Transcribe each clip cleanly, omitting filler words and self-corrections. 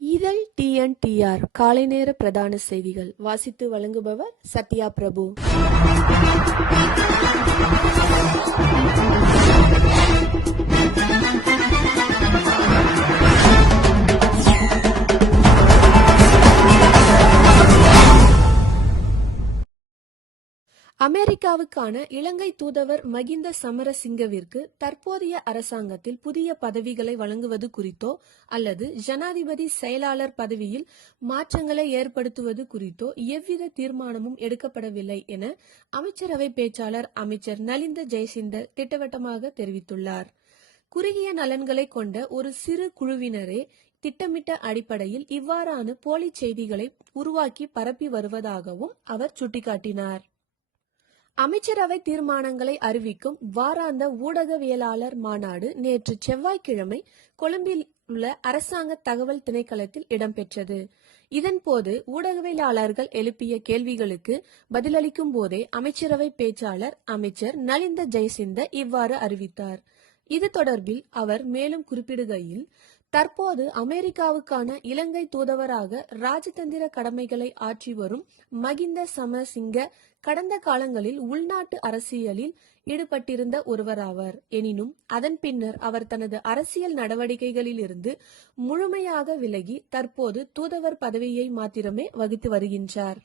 இதழ் TNTR காலை நேர பிரதான செய்திகள் வாசித்து வழங்குபவர் சத்யா பிரபு. அமெரிக்காவுக்கான இலங்கை தூதுவர் மகிந்த சமரசிங்கவிற்கு தற்போதைய அரசாங்கத்தில் புதிய பதவிகளை வழங்குவது குறித்தோ அல்லது ஜனாதிபதி செயலாளர் பதவியில் மாற்றங்களை ஏற்படுத்துவது குறித்தோ எவ்வித தீர்மானமும் எடுக்கப்படவில்லை என அமைச்சரவை பேச்சாளர் அமைச்சர் நலிந்த ஜெயசிந்த திட்டவட்டமாக தெரிவித்துள்ளார். குறுகிய நலன்களை கொண்ட ஒரு சிறு குழுவினரே திட்டமிட்ட அடிப்படையில் இவ்வாறான போலி செய்திகளை உருவாக்கி பரப்பி வருவதாகவும் அவர் சுட்டிக்காட்டினார். அமைச்சரவை தீர்மானங்களை அறிவிக்கும் வாராந்த ஊடகவியலாளர் மாநாடு நேற்று செவ்வாய்க்கிழமை கொழும்பில் உள்ள அரசாங்க தகவல் திணைக்களத்தில் இடம்பெற்றது. இதன்போது ஊடகவியலாளர்கள் எழுப்பிய கேள்விகளுக்கு பதிலளிக்கும் போதே அமைச்சரவை பேச்சாளர் அமைச்சர் நலிந்த ஜெயசிந்த இவ்வாறு அறிவித்தார். இது தொடர்பில் அவர் மேலும் குறிப்பிடுகையில், தற்போது அமெரிக்காவுக்கான இலங்கை தூதுவராக ராஜதந்திர கடமைகளை ஆற்றி வரும் மகிந்த சமரசிங்க கடந்த காலங்களில் உள்நாட்டு அரசியலில் ஈடுபட்டிருந்த ஒருவராவார். எனினும் அதன் பின்னர் அவர் தனது அரசியல் நடவடிக்கைகளிலிருந்து முழுமையாக விலகி தற்போது தூதுவர் பதவியை மாத்திரமே வகித்து வருகின்றார்.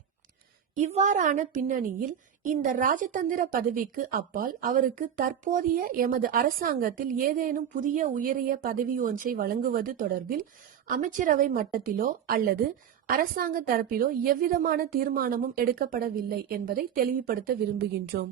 இவ்வாறான பின்னணியில் இந்த ராஜதந்திர பதவிக்கு அப்பால் அவருக்கு தற்போதைய எமது அரசாங்கத்தில் ஏதேனும் புதிய உயரிய பதவி ஒன்றை வழங்குவது தொடர்பில் அமைச்சரவை மட்டத்திலோ அல்லது அரசாங்க தரப்பிலோ எவ்விதமான தீர்மானமும் எடுக்கப்படவில்லை என்பதை தெளிவுபடுத்த விரும்புகின்றோம்.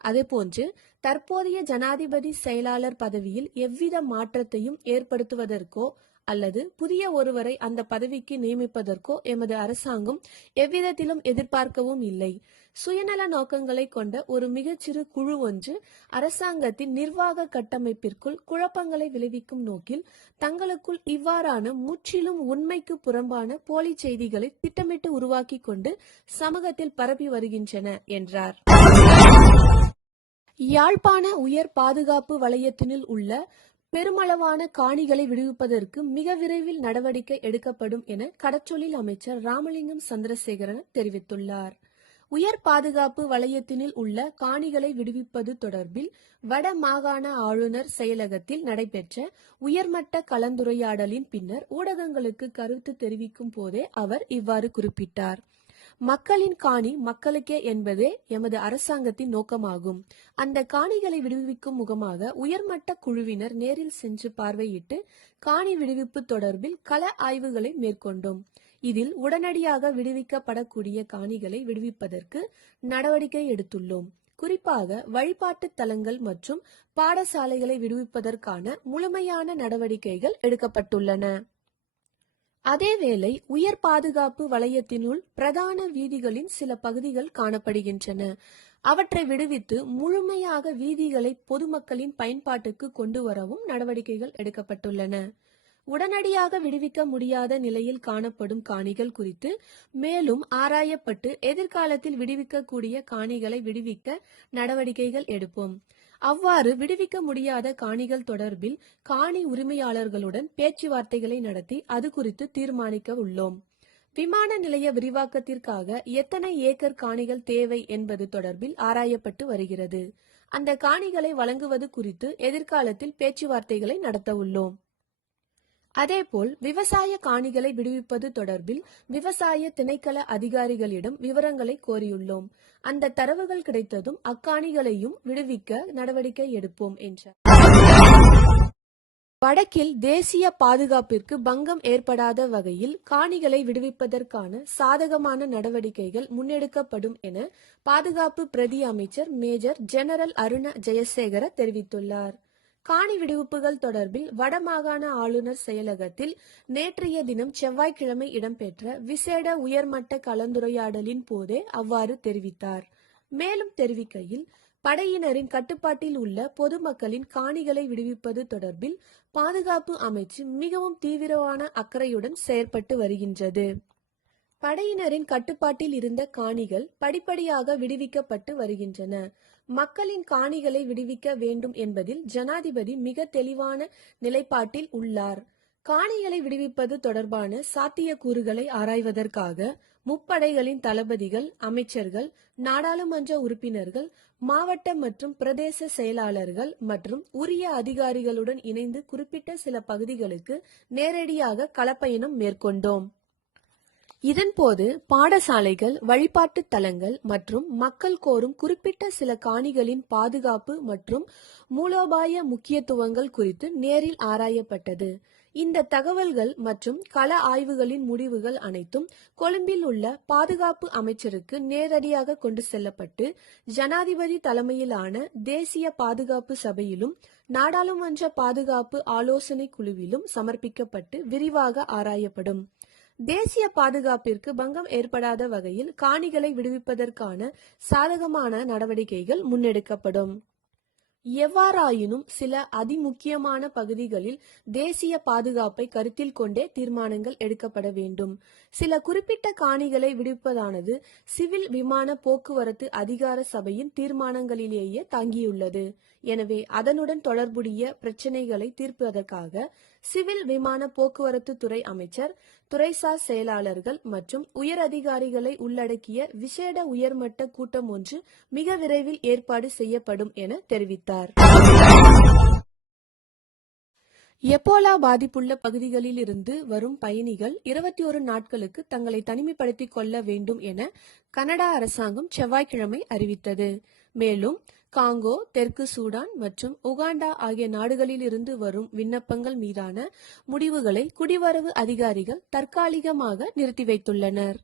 அதேபோன்று தற்போதைய ஜனாதிபதி செயலாளர் பதவியில் எவ்வித மாற்றத்தையும் ஏற்படுத்துவதற்கோ அல்லது புதிய ஒருவரை அந்த பதவிக்கு நியமிப்பதற்கோ எமது அரசாங்கம் எவ்விதத்திலும் எதிர்பார்க்கவும் இல்லை. சுயநல நோக்கங்களை கொண்ட ஒரு மிகச்சிறு குழு ஒன்று அரசாங்கத்தின் நிர்வாக கட்டமைப்பிற்குள் குழப்பங்களை விளைவிக்கும் நோக்கில் தங்களுக்குள் இவ்வாறான முற்றிலும் உண்மைக்கு புறம்பான போலி செய்திகளை திட்டமிட்டு உருவாக்கி கொண்டு சமூகத்தில் பரப்பி வருகின்றன என்றார். யாழ்ப்பாண உயர் பாதுகாப்பு வலயத்தினுள் உள்ள பெருமளவான காணிகளை விடுவிப்பதற்கு மிக விரைவில் நடவடிக்கை எடுக்கப்படும் என கடற்றொழில் அமைச்சர் ராமலிங்கம் சந்திரசேகரன் தெரிவித்துள்ளார். உயர் பாதுகாப்பு வலயத்தினுள் உள்ள காணிகளை விடுவிப்பது தொடர்பில் வட மாகாண ஆளுநர் செயலகத்தில் நடைபெற்ற உயர்மட்ட கலந்துரையாடலின் பின்னர் ஊடகங்களுக்கு கருத்து தெரிவிக்கும் போதே அவர் இவ்வாறு குறிப்பிட்டார். மக்களின் காணி மக்களுக்கே என்பதே எமது அரசாங்கத்தின் நோக்கமாகும். அந்த காணிகளை விடுவிக்கும் முகமாக உயர்மட்ட குழுவினர் நேரில் சென்று பார்வையிட்டு காணி விடுவிப்பு தொடர்பில் கள ஆய்வுகளை மேற்கொண்டோம். இதில் உடனடியாக விடுவிக்கப்படக்கூடிய காணிகளை விடுவிப்பதற்கு நடவடிக்கை எடுத்துள்ளோம். குறிப்பாக வழிபாட்டு தலங்கள் மற்றும் பாடசாலைகளை விடுவிப்பதற்கான முழுமையான நடவடிக்கைகள் எடுக்கப்பட்டுள்ளன. அதேவேளை உயர் பாதுகாப்பு வலயத்தினுள் பிரதான வீதிகளின் சில பகுதிகள் காணப்படுகின்றன. அவற்றை விடுவித்து முழுமையாக வீதிகளை பொதுமக்களின் பயன்பாட்டுக்கு கொண்டு வரவும் நடவடிக்கைகள் எடுக்கப்பட்டுள்ளன. உடனடியாக விடுவிக்க முடியாத நிலையில் காணப்படும் காணிகள் குறித்து மேலும் ஆராயப்பட்டு எதிர்காலத்தில் விடுவிக்கக்கூடிய காணிகளை விடுவிக்க நடவடிக்கைகள் எடுப்போம். அவ்வாறு விடுவிக்க முடியாத காணிகள் தொடர்பில் காணி உரிமையாளர்களுடன் பேச்சுவார்த்தைகளை நடத்தி அது குறித்து தீர்மானிக்க உள்ளோம். விமான நிலைய விரிவாக்கத்திற்காக எத்தனை ஏக்கர் காணிகள் தேவை என்பது தொடர்பில் ஆராயப்பட்டு வருகிறது. அந்த காணிகளை வழங்குவது குறித்து எதிர்காலத்தில் பேச்சுவார்த்தைகளை நடத்த உள்ளோம். அதேபோல் விவசாய காணிகளை விடுவிப்பது தொடர்பில் விவசாய திணைக்கள அதிகாரிகளிடம் விவரங்களை கோரியுள்ளோம். அந்த தரவுகள் கிடைத்ததும் அக்காணிகளையும் விடுவிக்க நடவடிக்கை எடுப்போம் என்றார். வடக்கில் தேசிய பாதுகாப்பிற்கு பங்கம் ஏற்படாத வகையில் காணிகளை விடுவிப்பதற்கான சாதகமான நடவடிக்கைகள் முன்னெடுக்கப்படும் என பாதுகாப்பு பிரதி அமைச்சர் மேஜர் ஜெனரல் அருண ஜெயசேகர தெரிவித்துள்ளார். காணி விடுவிப்புகள் தொடர்பில் வடமாகாண ஆளுநர் செயலகத்தில் நேற்றைய தினம் செவ்வாய்க்கிழமை இடம்பெற்ற விசேட உயர்மட்ட கலந்துரையாடலின் போதே அவ்வாறு தெரிவித்தார். மேலும் தெரிவிக்கையில், படையினரின் கட்டுப்பாட்டில் உள்ள பொதுமக்களின் காணிகளை விடுவிப்பது தொடர்பில் பாதுகாப்பு அமைச்சு மிகவும் தீவிரமான அக்கறையுடன் செயற்பட்டு வருகின்றது. படையினரின் கட்டுப்பாட்டில் இருந்த காணிகள் படிப்படியாக விடுவிக்கப்பட்டு வருகின்றன. மக்களின் காணிகளை விடுவிக்க வேண்டும் என்பதில் ஜனாதிபதி மிக தெளிவான நிலைப்பாட்டில் உள்ளார். காணிகளை விடுவிப்பது தொடர்பான சாத்தியக்கூறுகளை ஆராய்வதற்காக முப்படைகளின் தளபதிகள், அமைச்சர்கள், நாடாளுமன்ற உறுப்பினர்கள், மாவட்ட மற்றும் பிரதேச செயலாளர்கள் மற்றும் உரிய அதிகாரிகளுடன் இணைந்து குறிப்பிட்ட சில பகுதிகளுக்கு நேரடியாக களப்பயணம் மேற்கொண்டோம். இதன்போது பாடசாலைகள், வழிபாட்டு தலங்கள் மற்றும் மக்கள் கோரும் குறிப்பிட்ட சில காணிகளின் பாதுகாப்பு மற்றும் மூலோபாய முக்கியத்துவங்கள் குறித்து நேரில் ஆராயப்பட்டது. இந்த தகவல்கள் மற்றும் கள ஆய்வுகளின் முடிவுகள் அனைத்தும் கொழும்பில் உள்ள பாதுகாப்பு அமைச்சருக்கு நேரடியாக கொண்டு செல்லப்பட்டு ஜனாதிபதி தலைமையிலான தேசிய பாதுகாப்பு சபையிலும் நாடாளுமன்ற பாதுகாப்பு ஆலோசனை குழுவிலும் சமர்ப்பிக்கப்பட்டு விரிவாக ஆராயப்படும். தேசிய பாதுகாப்பிற்கு பங்கம் ஏற்படாத வகையில் காணிகளை விடுவிப்பதற்கான சாதகமான நடவடிக்கைகள் முன்னெடுக்கப்படும். எவ்வாறாயினும் சில அதிமுக்கியமான பகுதிகளில் தேசிய பாதுகாப்பை கருத்தில் கொண்டே தீர்மானங்கள் எடுக்கப்பட வேண்டும். சில குறிப்பிட்ட காணிகளை விடுவிப்பதானது சிவில் விமான போக்குவரத்து அதிகார சபையின் தீர்மானங்களிலேயே தங்கியுள்ளது. எனவே அதனுடன் தொடர்புடைய பிரச்சினைகளை தீர்ப்பதற்காக சிவில் விமான போக்குவரத்து துறை அமைச்சர், துறைசார் செயலாளர்கள் மற்றும் உயர் அதிகாரிகளை உள்ளடக்கிய விசேட உயர்மட்ட கூட்டம் ஒன்று மிக விரைவில் ஏற்பாடு செய்யப்படும் என தெரிவித்தார். எபோலா பாதிப்புள்ள பகுதிகளில் இருந்து வரும் பயணிகள் 21 நாட்களுக்கு தங்களை தனிமைப்படுத்திக் கொள்ள வேண்டும் என கனடா அரசாங்கம் செவ்வாய்க்கிழமை அறிவித்தது. மேலும் காங்கோ, தெற்கு சூடான் மற்றும் உகாண்டா ஆகிய நாடுகளில் இருந்து வரும் விண்ணப்பங்கள் மீதான முடிவுகளை குடிவரவு அதிகாரிகள் தற்காலிகமாக நிறுத்தி வைத்துள்ளனர்.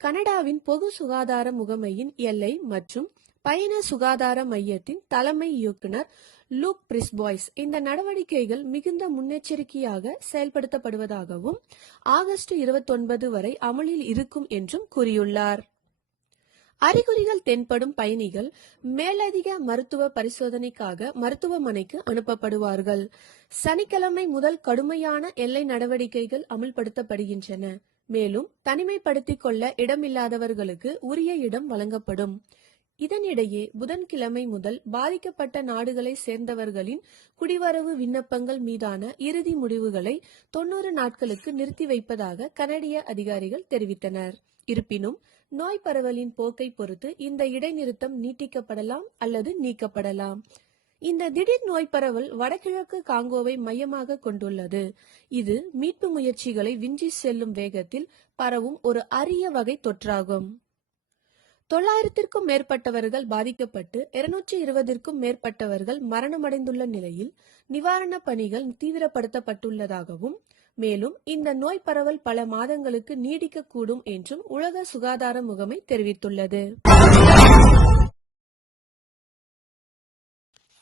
கனடாவின் பொது சுகாதார முகமையின் எல்லை மற்றும் பயண சுகாதார மையத்தின் தலைமை இயக்குனர் லூக் பிரிஸ்பாய்ஸ் இந்த நடவடிக்கைகள் மிகுந்த முன்னெச்சரிக்கையாக செயல்படுத்தப்படுவதாகவும் ஆகஸ்ட் 29 வரை அமலில் இருக்கும் என்றும் கூறியுள்ளார். அறிகுறிகள் தென்படும் பயணிகள் மேலதிக மருத்துவ பரிசோதனைக்காக மருத்துவமனைக்கு அனுப்பப்படுவார்கள். சனிக்கிழமை முதல் கடுமையான எல்லை நடவடிக்கைகள் அமல்படுத்தப்படுகின்றன. மேலும் தனிமைப்படுத்திக் கொள்ள இடமில்லாதவர்களுக்கு உரிய இடம் வழங்கப்படும். இதனிடையே புதன்கிழமை முதல் பாதிக்கப்பட்ட நாடுகளை சேர்ந்தவர்களின் குடிவரவு விண்ணப்பங்கள் மீதான இறுதி முடிவுகளை 90 நாட்களுக்கு நிறுத்தி வைப்பதாக கனடிய அதிகாரிகள் தெரிவித்தனர். இருப்பினும் நோய் பரவலின் போக்கை பொறுத்து இந்த இடைநிறுத்தம் நீட்டிக்கப்படலாம் அல்லது நீக்கப்படலாம். இந்த திடீர் நோய் பரவல் வடகிழக்கு காங்கோவை மையமாக கொண்டுள்ளது. இது மீட்பு முயற்சிகளை விஞ்சி செல்லும் வேகத்தில் பரவும் ஒரு அரிய வகை தொற்றாகும். 900க்கும் மேற்பட்டவர்கள் பாதிக்கப்பட்டு 220க்கும் மேற்பட்டவர்கள் மரணமடைந்துள்ள நிலையில் நிவாரணப் பணிகள் தீவிரப்படுத்தப்பட்டுள்ளதாகவும் மேலும் இந்த நோய் பரவல் பல மாதங்களுக்கு நீடிக்கக்கூடும் என்றும் உலக சுகாதார முகமை தெரிவித்துள்ளது.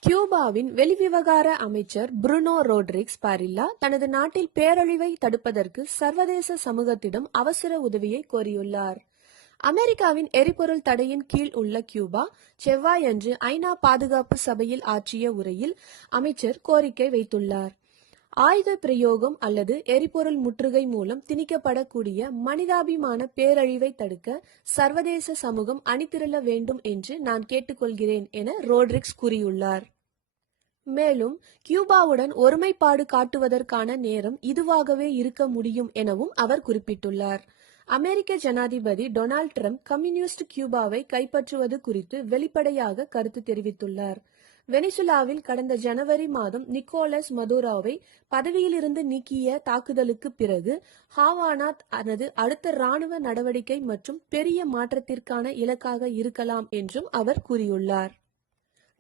கியூபாவின் வெளிவிவகார அமைச்சர் புருனோ ரோட்ரிக்ஸ் பாரில்லா தனது நாட்டில் பேரழிவை தடுப்பதற்கு சர்வதேச சமூகத்திடம் அவசர உதவியை கோரியுள்ளார். அமெரிக்காவின் எரிபொருள் தடையின் கீழ் உள்ள கியூபா செவ்வாயன்று ஐநா பாதுகாப்பு சபையில் ஆற்றிய உரையில் அமைச்சர் கோரிக்கை வைத்துள்ளார். ஆயுத பிரயோகம் அல்லது எரிபொருள் முற்றுகை மூலம் திணிக்கப்படக்கூடிய மனிதாபிமான பேரழிவை தடுக்க சர்வதேச சமூகம் அணிதிரள வேண்டும் என்று நான் கேட்டுக்கொள்கிறேன் என ரோட்ரிக்ஸ் கூறியுள்ளார். மேலும் கியூபாவுடன் ஒருமைப்பாடு காட்டுவதற்கான நேரம் இதுவாகவே இருக்க முடியும் எனவும் அவர் குறிப்பிட்டுள்ளார். அமெரிக்க ஜனாதிபதி டொனால்ட் ட்ரம்ப் கம்யூனிஸ்ட் கியூபாவை கைப்பற்றுவது குறித்து வெளிப்படையாக கருத்து தெரிவித்துள்ளார். வெனிசுலாவில் கடந்த ஜனவரி மாதம் நிக்கோலஸ் மதுரோவை பதவியிலிருந்து நீக்கிய தாக்குதலுக்கு பிறகு ஹாவானா தனது அடுத்த ராணுவ நடவடிக்கை மற்றும் பெரிய மாற்றத்திற்கான இலக்காக இருக்கலாம் என்றும் அவர் கூறியுள்ளார்.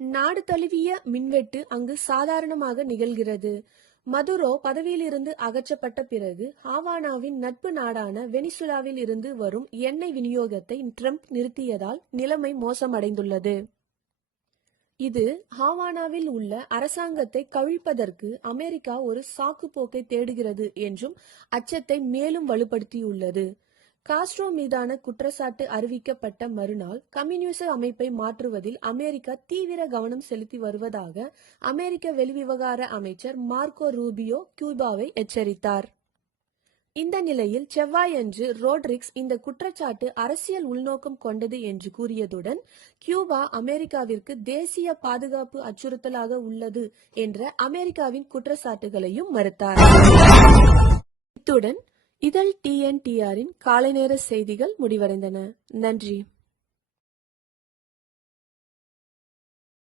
நாடு தழுவிய மின்வெட்டு அங்கு சாதாரணமாக நிகழ்கிறது. மதுரோ பதவியிலிருந்து அகற்றப்பட்ட பிறகு ஹாவானாவின் நட்பு நாடான வெனிசுலாவில் இருந்து வரும் எண்ணெய் விநியோகத்தை ட்ரம்ப் நிறுத்தியதால் நிலைமை மோசமடைந்துள்ளது. இது ஹாவானாவில் உள்ள அரசாங்கத்தை கவிழ்ப்பதற்கு அமெரிக்கா ஒரு சாக்கு போக்கை தேடுகிறது என்றும் அச்சத்தை மேலும் வலுப்படுத்தியுள்ளது. காஸ்ட்ரோ மீதான குற்றச்சாட்டு அறிவிக்கப்பட்ட மறுநாள் கம்யூனிச அமைப்பை மாற்றுவதில் அமெரிக்கா தீவிர கவனம் செலுத்தி வருவதாக அமெரிக்க வெளிவிவகார அமைச்சர் மார்க்கோ ரூபியோ கியூபாவை எச்சரித்தார். இந்த நிலையில் செவ்வாயன்று ரோட்ரிக்ஸ் இந்த குற்றச்சாட்டு அரசியல் உள்நோக்கம் கொண்டது என்று கூறியதுடன் கியூபா அமெரிக்காவிற்கு தேசிய பாதுகாப்பு அச்சுறுத்தலாக உள்ளது என்ற அமெரிக்காவின் குற்றச்சாட்டுகளையும் மறுத்தார். இத்துடன் இதழ் TNTRின் காலை நேர செய்திகள் முடிவடைந்தன. நன்றி.